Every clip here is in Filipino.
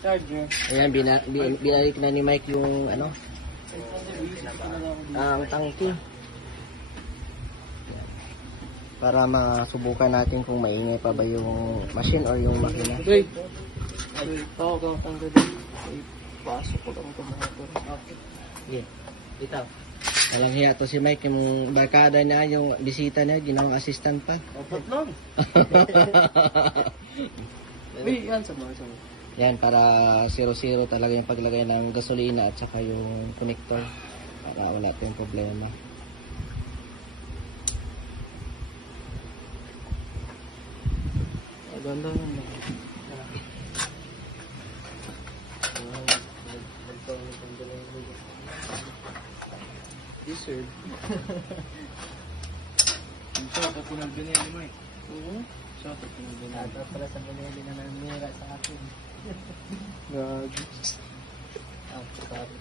Charger. Ayan, binalik na ni Mike yung ano, ang tangke. Ayan. Para masubukan natin kung maingay pa ba yung machine or yung makina. Wait. Tawag ang tanggal din. Pasok ko lang ito mga ito. Okay. Yeah. Ito. Walang hiya to si Mike, yung barkada niya, yung bisita niya, ginawang assistant pa. Opat lang. Uy, yan sa mga. Yan, para 0-0 talaga yung paglagay ng gasolina at saka yung connector. Para wala tayong problema. Ganda naman. Dessert. Shout out ko ng binili mo eh. Oo. Shout out ko ng binili. Shout out pala sa binili na nanira sa akin. Gagi. Ah, sorry.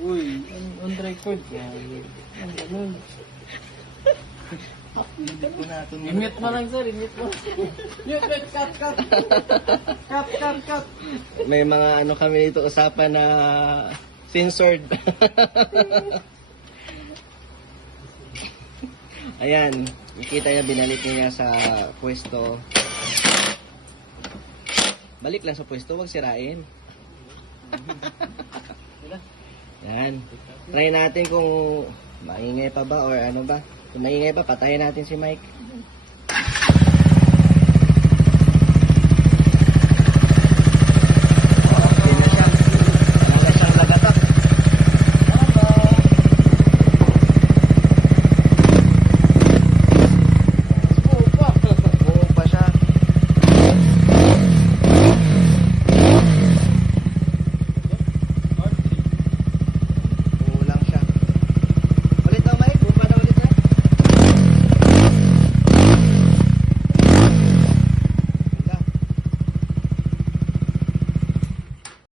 Uy, on record. Gagi. Ang ganun. I-mute mo lang sir, i-mute mo. Mute, cut. Cut. May mga ano kami dito usapan na censored. Ayan, nakita niya binalik niya sa pwesto. Balik lang sa pwesto, wag sirain. Yan. Try natin kung maingay pa ba or ano ba. Kung maingay pa, patayin natin si Mike.